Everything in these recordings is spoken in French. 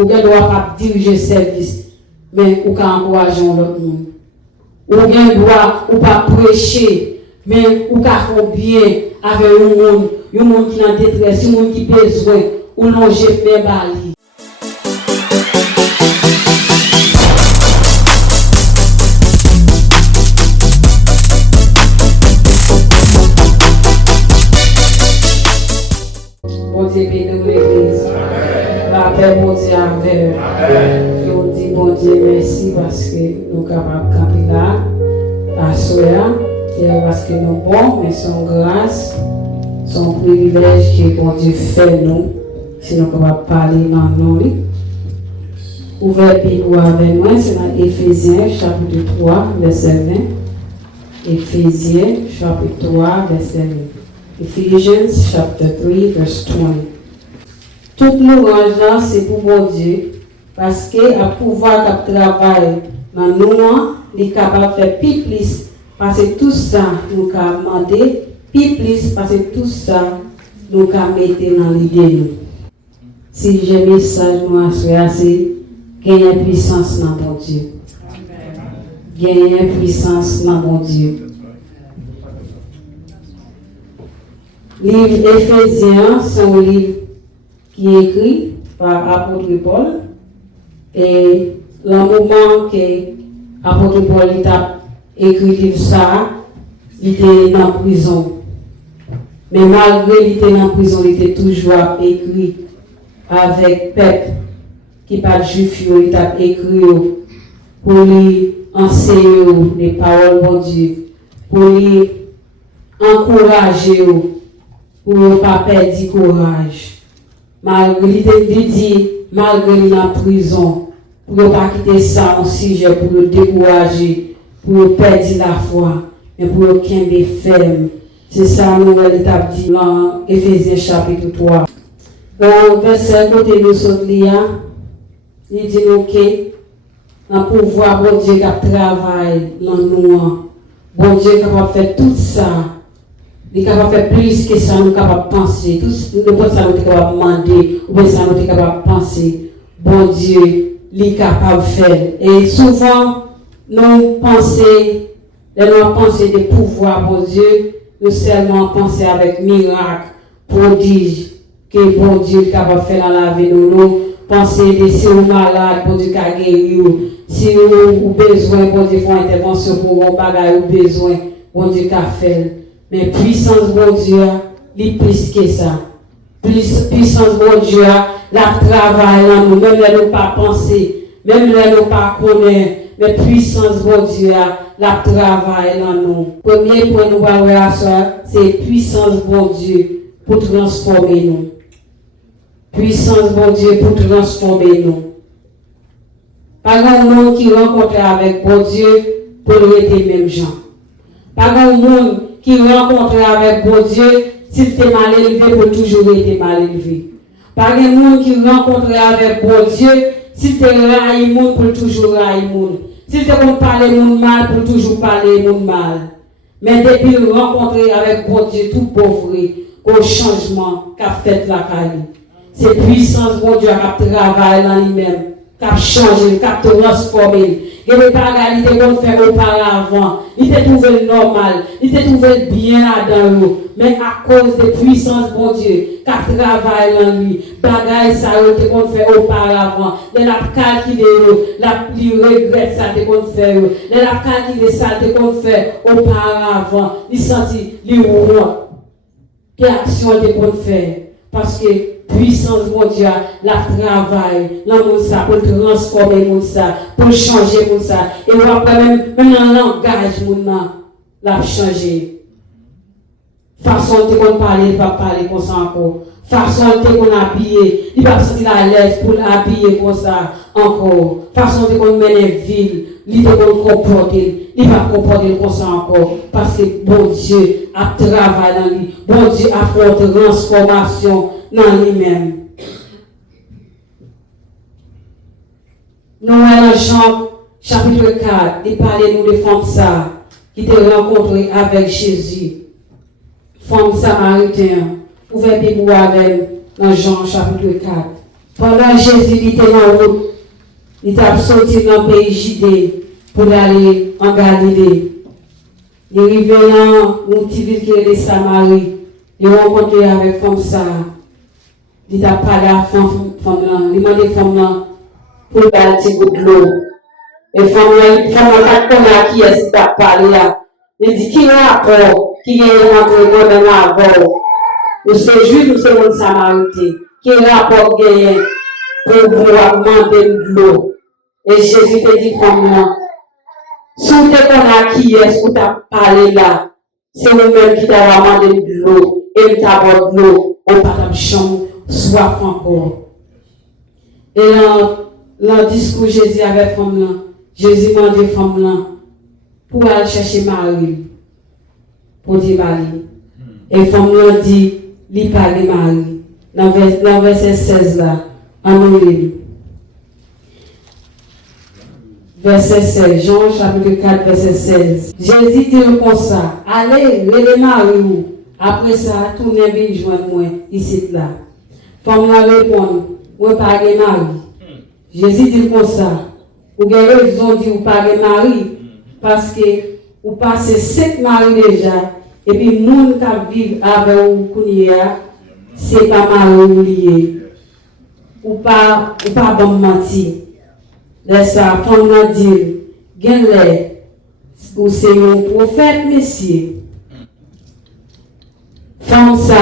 ou bien doit pas diriger service, mais ou qu'à encourager l'autre monde. Ou bien doit ou pas prêcher, mais ou qu'à faire bien avec un monde qui est en détresse, un monde qui a besoin, ou longer mes bali. Bon Dieu, bénis l'église. La paix, bon Dieu, avec. Nous disons, bon Dieu, merci parce que nous sommes capables de camper là, à Soya, parce que nous sommes bons, mais son grâce, son privilège que bon Dieu fait nous, si nous sommes capables de parler dans nous. Ouvrez Bible avec moi, c'est dans Éphésiens, chapitre 3, verset 20. Éphésiens, chapitre 3, verset 20. Ephesians chapter 3, verse 20. Toute louange là, c'est pour mon Dieu, parce que à pouvoir de travail dans nous, il est capable de faire plus, parce que tout ça, nous avons demandé, plus, parce que tout ça, nous avons mis dans l'idée. Si j'ai mis ça, c'est gagner puissance dans mon Dieu. Gagner puissance dans mon Dieu. Livre Éphésiens, c'est un livre qui est écrit par l'apôtre Paul. Et le moment que l'apôtre Paul a écrit le livre ça, il était dans la prison. Mais malgré qu'il était dans la prison, il était toujours écrit avec peuple qui n'est pas juif, il a écrit pour lui enseigner les paroles de Dieu, pour lui encourager, pour ne pas perdre du courage. Malgré qu'il est en prison, pour ne pas quitter ça en sujet, pour le décourager, pour ne perdre la foi, mais pour le camper ferme. C'est ça, nous l'avons dit dans Éphésiens chapitre 3. Dans le verset côté nous sommes là, il dit que dans le pouvoir, bon Dieu qui travaille dans nous, bon Dieu qui va faire tout ça. Il est capable de faire plus que ça, nous sommes capables de penser. Tout le ça, nous sommes capables de demander, ou bien ça, nous sommes capables de penser. Bon Dieu, il est capable de faire. Et souvent, nous pensons des pouvoirs, bon Dieu, nous seulement pensons avec miracle, prodige, que bon Dieu est capable de faire dans la vie. Nous pensons de si vous êtes malade, bon Dieu qui guéri. Si vous avez besoin, bon Dieu, pour intervention, pour un bagage, ou besoin, bon Dieu qui fait. Mais puissance bon Dieu, il est plus que ça. Puissance bon Dieu, la travail dans nous, même là nous pas penser, même là nous pas connaître, mais puissance bon Dieu, la travail dans nous. Premier point nous allons voir ça, c'est puissance bon Dieu pour transformer nous. Puissance bon Dieu pour transformer nous. Pas grand monde qui rencontre avec bon Dieu pour être même gens. Pas grand monde qui rencontre avec bon Dieu, s'il était mal élevé, pour toujours être mal élevé. Pas de monde qui rencontre avec bon Dieu, s'il était raillé monde, pour toujours railler monde. S'il était pour parler monde mal, pour toujours parler monde mal. Mais depuis rencontrer avec bon Dieu, tout pauvre, au changement qu'a fait la caille. C'est puissance bon Dieu qui travaille dans lui-même, qui a changé, qui a transformé. Et le paradis qu'on fait auparavant, il était trouvé normal, il était trouvé bien là-dedans, mais à cause de puissance, bon Dieu, qui travaille dans lui, bagaille ça qu'on fait auparavant, de la calculé, il regrette ça qu'on fait, de la calculé ça qu'on fait auparavant, il sentit, il roi, quelle action qu'on fait, parce que puissance mon Dieu, la travail, l'amour ça, pour transformer mon ça, pour changer mon ça. Et on va même dans le langage, mon la changer. Façon de qu'on parler, pas parler comme ça encore. Façon de qu'on habiller, il va sentir à l'aise pour l'habiller comme ça encore. Façon de qu'on mène ville, il va comporter, il va comporter comme ça encore. Parce que bon Dieu a travaillé dans lui, bon Dieu a fait une transformation dans lui-même. Nous allons Jean chapitre 4, il parlait nous de femmes ça, qui étaient rencontrées avec Jésus. Femme samaritaine, pouvez Bible avec dans Jean chapitre 4. Pendant Jésus était en route, il t'a sorti dans le pays Judée pour aller en Galilée. Il est arrivé dans une petite ville qui est Samarie. Il est rencontré avec femme ça. Il t'a parlé à femme là. Il m'a demandé femme là pour lui un petit bout de l'eau. Et femme là, qui est-ce qui t'a parlé là? Il dit qui est rapport, qui est rentré dans la voie. Nous sommes juifs, nous sommes samaritains. Qui est rapport gagné pour vous demander de l'eau. Et Jésus te dit comme moi, si vous te qui est-ce que tu as parlé là, c'est vous-même qui t'a demandé de l'eau, et tu as de l'eau, on pas de chambre, soif encore. Et dans le discours Jésus avec femme là, Jésus m'a dit femme là, pour aller chercher Marie, pour dire Marie. Et femme là dit, il parle Marie. Dans verset 16 là, en lit. Verset 16, Jean chapitre 4, verset 16. Jésus dit comme ça, allez, relevez Marie. Après ça, tournez bien joindre moi, ici là. Femme là répond, moi pas Marie. Jésus dit comme ça, vous avez raison de dire vous pas Marie, parce que vous passez 7 maris déjà, et puis les gens qui vivent avec vous, c'est pas Marie lié. Ou pas bon mentir. Laisse ça, femme là dit, gagne-les, ou c'est un prophète, messieurs. Femme ça,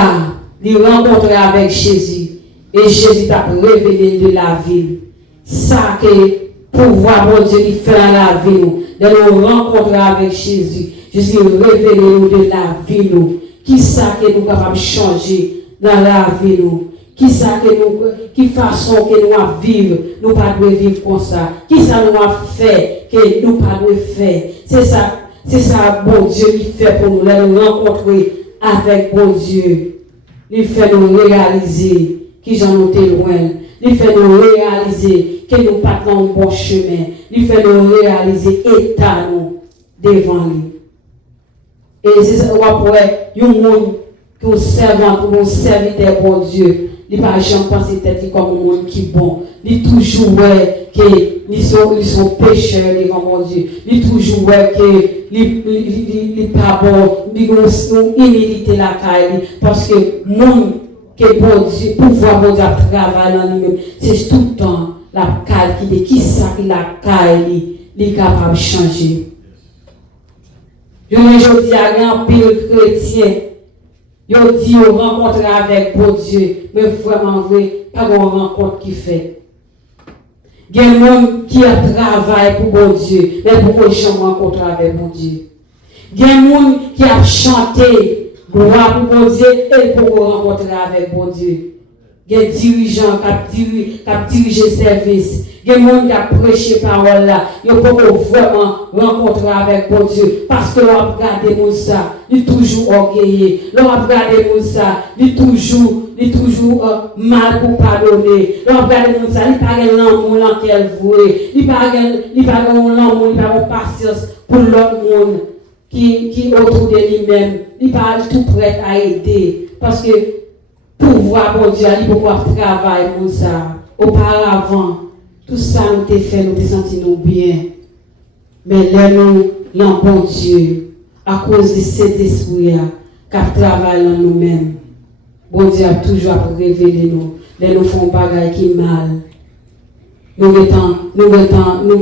il rencontre avec Jésus, et Jésus t'a révélé de la vie. Ça que pouvoir bon Dieu qui fait dans la vie, de nous rencontrer avec Jésus. Jésus révélé nous de la vie, nous. Qui ça que nous capables de changer dans la vie, nous. Qui ça que nous, qui façon que nous à vivre, nous pas de vivre comme ça. Qui ça nous a fait que nous pas de faire. C'est ça, bon Dieu qui fait pour nous, nous rencontrer avec bon Dieu. Il fait nous réaliser qui j'en étais loin. Il fait nous réaliser que nous pas dans un bon chemin. Il fait nous réaliser état nous devant lui. Et c'est ça qu'on pourrait, un monde qui est servant, pour nous serviteur bon Dieu. Il pas jamais penser tête comme un monde qui est bon. Il toujours que ils sont pécheurs devant mon Dieu. Il toujours que il pas bon, il ont humilité la caille parce que monde que bon Dieu pouvoir bon Dieu travailler dans lui-même, c'est tout le temps la caille qui ça qui la caille est capable de changer. Je ne dis à rien pile chrétien. Yo dit on rencontre avec bon Dieu, mais vraiment vrai, pas une rencontre qui fait. Il y a des gens qui travaillent pour bon Dieu, mais pourquoi ils rencontrent avec bon Dieu? Il y a des gens qui a chanté gloire pour bon Dieu et pour rencontrer avec bon Dieu. Il y a des dirigeants qui dirigent le service. Il y a des gens qui ont prêché parole là. Ils peuvent vraiment rencontrer avec bon Dieu. Parce que l'on regarde mon ça, il est toujours orgueilleux. L'on regarde mon ça, il est toujours mal pour pardonner. L'on regarde mon ça, il n'y a pas l'amour dans qu'elle vouait. Il n'y a pas l'amour, il n'y a pas patience pour l'autre monde qui est autour de lui-même. Il n'est pas tout prêt à aider. Parce que pouvoir, bon Dieu, il faut pouvoir travailler pour ça. Auparavant, tout ça nous a fait, nous a senti nous bien. Mais là, nous, bon Dieu, à cause de cet esprit qui travaille en nous-mêmes, bon Dieu a toujours révélé nous. Là, nous faisons bagaille qui mal. Nous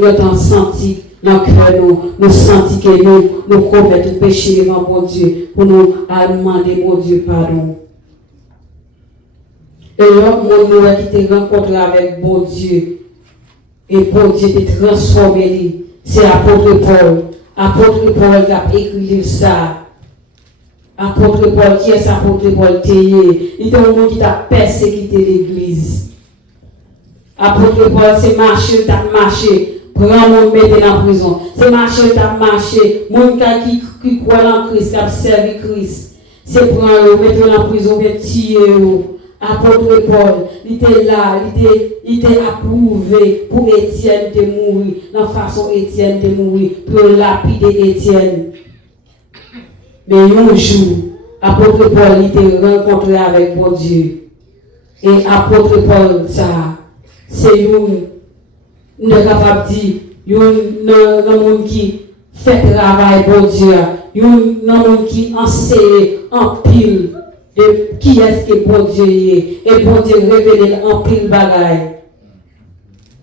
avons senti dans le cœur, nous senti que nous commettons le péché devant bon Dieu, pour nous demander mon Dieu pardon. Et l'autre monde qui te rencontre avec bon Dieu, et bon Dieu te transformé, c'est l'apôtre Paul. Apôtre Paul qui a écrit ça. Apôtre Paul, qui est cet apôtre Paul? Il était un monde qui t'a persécuté l'église. Apôtre Paul, c'est marcher, t'as marché. Prends mon mettre dans la prison. C'est marcher, t'as marché. Mon cas qui croit en Christ, qui a servi Christ. C'est prendre, mettre dans la prison, mettre tirer. Apôtre Paul, il était là, il était approuvé pour Étienne de mourir, dans la façon Étienne de mourir, pour lapider Étienne. Mais un jour, apôtre Paul, il était rencontré avec bon Dieu. Et apôtre Paul, ça, c'est une capable dire, un monde qui fait travail bon Dieu, un monde qui enseigne en pile de qui est-ce que bon Dieu est, et bon Dieu révèle en pile bagaille.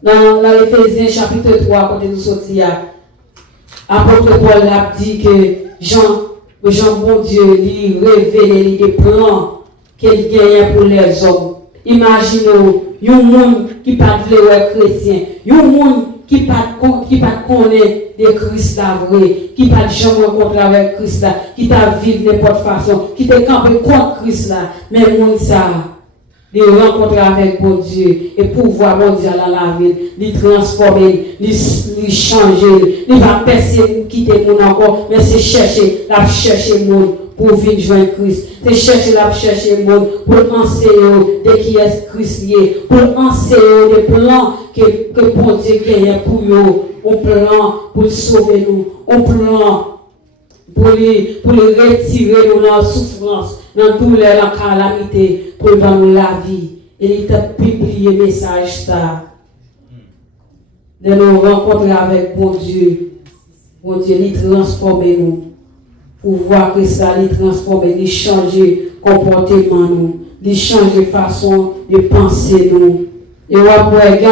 Dans l'Éphésiens chapitre 3, quand nous sortons, apôtre Paul a dit que Jean bon Dieu, lui révèle les plans qu'il gagne pour les hommes. Imaginez, un monde qui pas de vrai chrétien, un monde qui pas connaît de Christ la vrai, qui pas jamais rencontré avec Christ là, qui t'a vivre n'importe façon, qui t'a campé contre Christ là, mais monde ça, de rencontrer avec bon Dieu et pouvoir bon Dieu dans la vie, lui transformer, lui changer, il va passer quitter mon encore, mais c'est chercher monde pour vivre joindre Christ. C'est chercher monde pour enseigner de qui est Christ lié, pour enseigner des plans que bon Dieu gagne pour nous, un plan pour sauver nous, un plan pour les retirer de notre souffrance, dans tous les calamités, pour donner la vie. Et il t'a publié le message ça. De nous rencontrer avec bon Dieu, il transforme nous. Pour voir que ça les transforme, les changer comportement nous, les changer façon de penser nous. Et on va voir, il y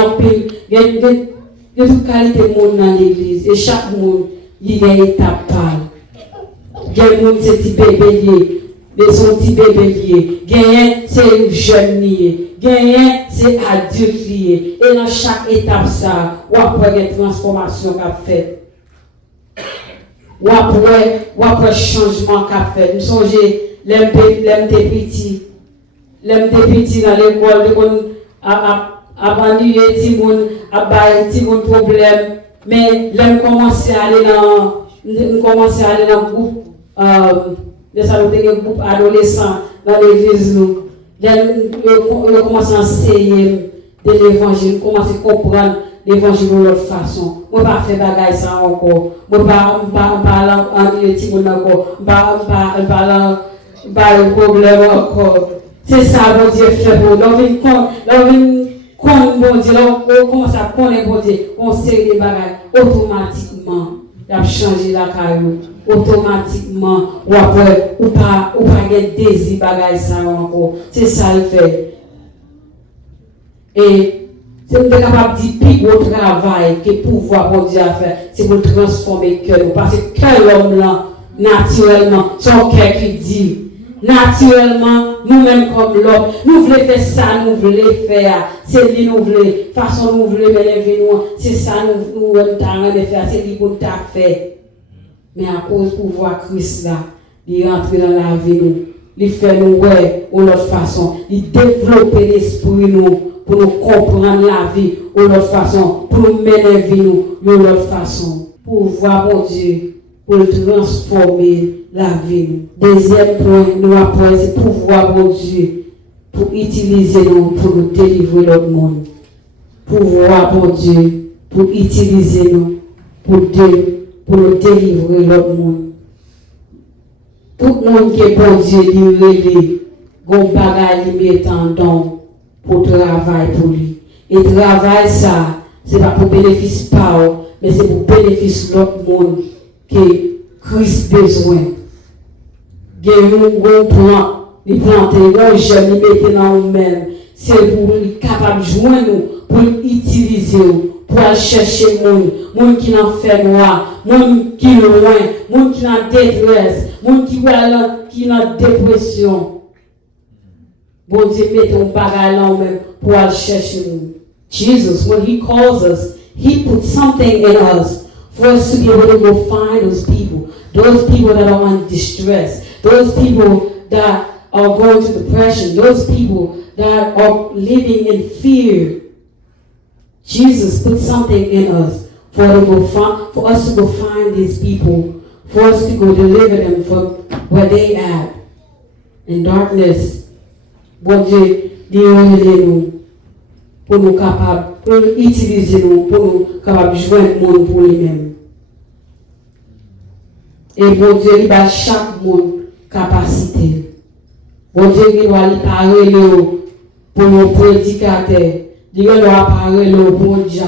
a toute qualité de monde dans l'église. Et chaque monde, il y a une étape par. Il y a un monde, c'est un petit bébé lié. Mais son petit bébé lié. Gagné, c'est jeune lié. Gagné, c'est adulte lié. Et dans chaque étape, ça, on va voir une transformation qu'a fait. Ou après changement qu'a fait. Nous songez, l'aime petit dans l'école, abandonner petit monde, abailler petit monde problème. Mais l'aime commencer à aller dans le groupe, groupe adolescent dans l'église nous. L'aime commence à enseigner de l'évangile, commence à comprendre l'évangile de l'autre façon. Moi, pas faire bagaille ça encore. Moi, pas en petit monde encore. Pas de problème encore. C'est ça, bon Dieu fait pour nous. Quand bon Dieu, on commence à connaître bon Dieu, on sait des bagailles automatiquement. Il a changé la caillou. Automatiquement, ou après, ou pas de désir bagaille ça encore. C'est ça le fait. Et c'est capable de dire plus gros travail que pouvoir bon Dieu à faire, c'est pour transformer le cœur. Parce que cœur l'homme là, naturellement, son cœur qui dit, naturellement, nous-mêmes comme l'homme, nous voulons faire ça, nous voulons faire, c'est lui nous voulons, façon nous voulons élever nous, c'est ça nous voulons faire, c'est lui qu'on t'a fait. Mais à cause du pouvoir Christ là, il rentre dans la vie nous, il fait nous ouais, de notre façon, il développe l'esprit nous, pour nous comprendre la vie de notre façon, pour nous mener la vie de notre façon, pour voir mon Dieu, pour transformer la vie. Deuxième point, nous apprenons, c'est pour voir mon Dieu, pour utiliser nous, pour nous délivrer l'autre monde. Pour voir mon Dieu, pour utiliser nous, pour nous délivrer l'autre monde. Tout le monde qui est bon Dieu, il gon bagay li met en don pour travail pour lui. Et travail ça, c'est pas pour bénéfice pas, mais c'est pour bénéfice de l'autre monde que Christ besoin. Il y a un plan, il plante, un jeune, il met dans nous-mêmes. C'est pour lui capable de joindre nous, pour utiliser nous, pour aller chercher les gens qui n'en fait noir, les gens qui sont loin, les gens qui sont en détresse, les gens qui sont en dépression. Bon Dieu, met un bagage là même pour aller chercher nous. Jesus, when he calls us, he puts something in us for us to be able to go find those people that are in distress, those people that are going through depression, those people that are living in fear. Jesus put something in us for us to go find these people, for us to go deliver them from where they at in darkness. Bon Dieu, diriger nous pour nous capables, pour utiliser nous, pour nous capables de joindre le monde pour lui-même. Et bon Dieu, il a chaque monde capacité. Bon Dieu, il doit lui parler pour nos prédicateurs, Il doit apparaître le bon Jacques,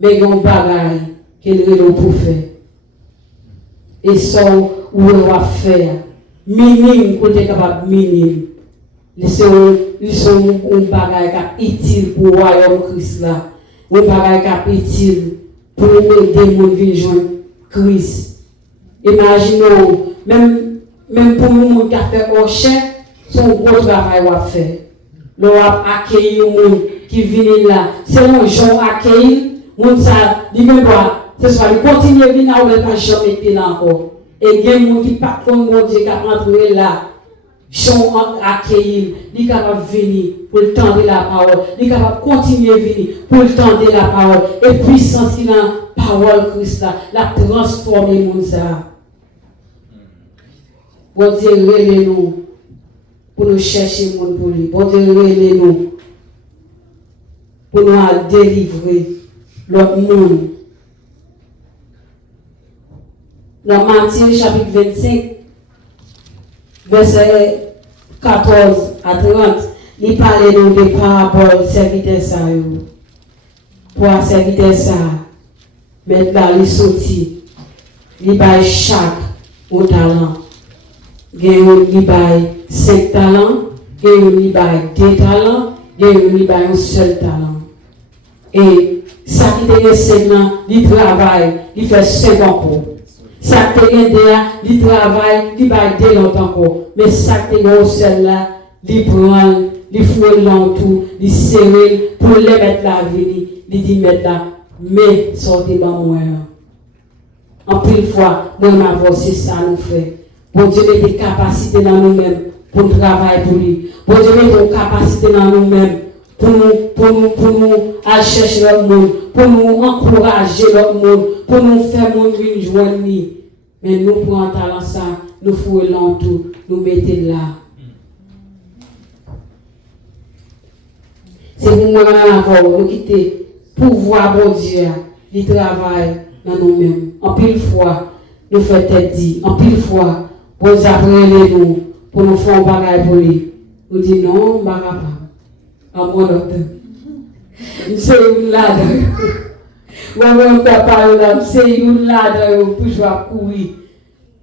mais il y a un bagage qu'il est pour faire. Et ça, où on va faire, minime, qu'on est capable minime. Ils sont un bagage utile pour le royaume Christ là. Un bagage utile pour aider les gens à joindre Christ. Imaginons, même pour les gens qui ont fait recherche, son gros travail à faire. L'on a accueilli les gens qui viennent là. C'est un gens accueilli, les gens qui viennent là. C'est ça, ils continuent à venir là où ils n'ont jamais été là encore. Et il y a des gens qui ne sont pas comme mon Dieu qui ont entré là. Ils sont accueillis, ils sont capables de venir pour le temps de la parole. Ils sont capables de continuer à venir pour le temps de la parole. Et puissance qui est dans la parole Christ là, la transformer les gens. Bon Dieu, relève-nous pour nous chercher le monde pour lui. Bon Dieu, relève-nous pour nous délivrer l'autre monde. Dans Matthieu chapitre 25, verset 14 à 30, il parlait de paraboles serviteurs ça. Pour un serviteur ça, maintenant il sortit, il baille chaque au talent. Il baille 5 talents, il baille 2 talents, il baille un seul talent. Et ça qui est seulement, il travaille, il fait 5 encore. Ça qui est derrière, il travaille, il baille 2 longtemps encore. Mais ça qui est seul là, il prend, il fout l'entour, il serre pour les mettre la vie, il dit mettre là, mais sortez pas moi. En pile fois, moi m'avoir c'est ça nous fait. Bon Dieu met des capacités dans nous-mêmes pour travailler pour lui. Bon Dieu met des capacités dans nous-mêmes pour nous aller chercher l'autre monde, pour nous encourager l'autre monde, pour nous faire mon une joie. Mais nous prenons talent ça, nous fouillons tout, nous mettons là. C'est pour moi encore, nous quitter pour voir bon Dieu, il travaille dans nous-mêmes. En pile fois, nous faisons tête dit, en pile fois, pour nous apprendre nous, pour nous faire un bagage pour lui. Nous disons non, je ne vais pas. À mon autre. C'est une ladre. Moi, je parle là, c'est une ladre pour jouer à courir.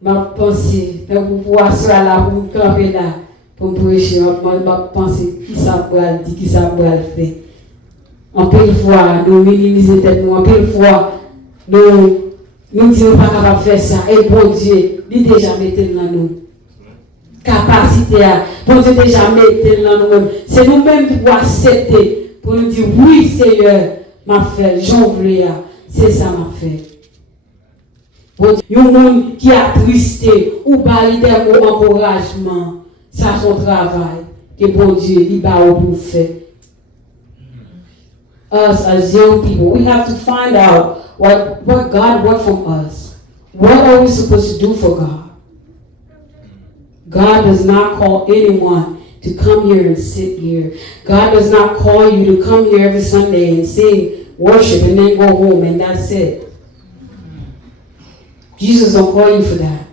Ma pensée, pour pouvoir se là, pour me camper là, pour me prêcher, ma pensée, qui ça va dire, qui ça va faire. En pile fois, nous minimisons tête, en pile fois, nous disons pas capable de faire ça. Et bon Dieu, il déjà mis dans nous. Capacité à, bon Dieu déjà mis dans nous-mêmes. C'est nous-mêmes qui pouvons accepter pour nous dire oui Seigneur, m'a fait, j'en voulais, c'est ça m'a fait. Bon Dieu, un monde qui a tristé ou validé mon encouragement, ça son travail que bon Dieu il va pour faire. Us as young people, we have to find out what God wants from us. What are we supposed to do for God? God does not call anyone to come here and sit here. God does not call you to come here every Sunday and sing, worship, and then go home, and that's it. Jesus don't call you for that.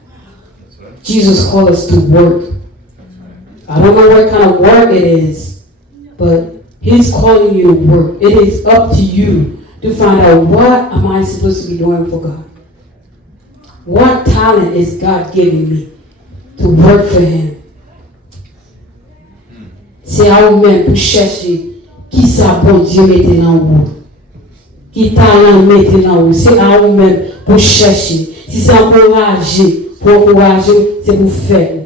Jesus calls us to work. I don't know what kind of work it is, but He's calling you to work. It is up to you to find out what am I supposed to be doing for God. What talent is God giving me to work for Him? C'est à vous-même pour chercher qui ça bon Dieu mette dans vous. Qui talent mette dans vous. C'est à vous-même pour chercher. Si c'est encourager, pour encourager, c'est pour faire.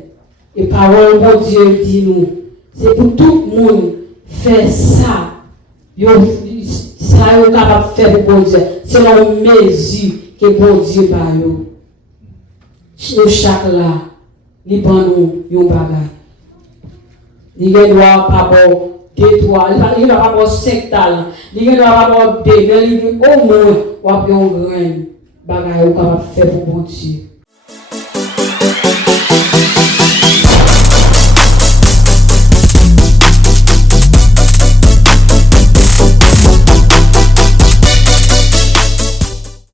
Et parole bon Dieu dit nous, c'est pour tout le monde faire ça. Ça est capable de faire pour bon Dieu. C'est la mesure que bon Dieu va nous. Chaque là, il prend nous un bagage. Il ne doit pas avoir 2, 3, il ne doit pas avoir 5 talents, il ne doit pas avoir 2, mais il au moins, on va avoir un grain bagage capable de faire pour bon Dieu.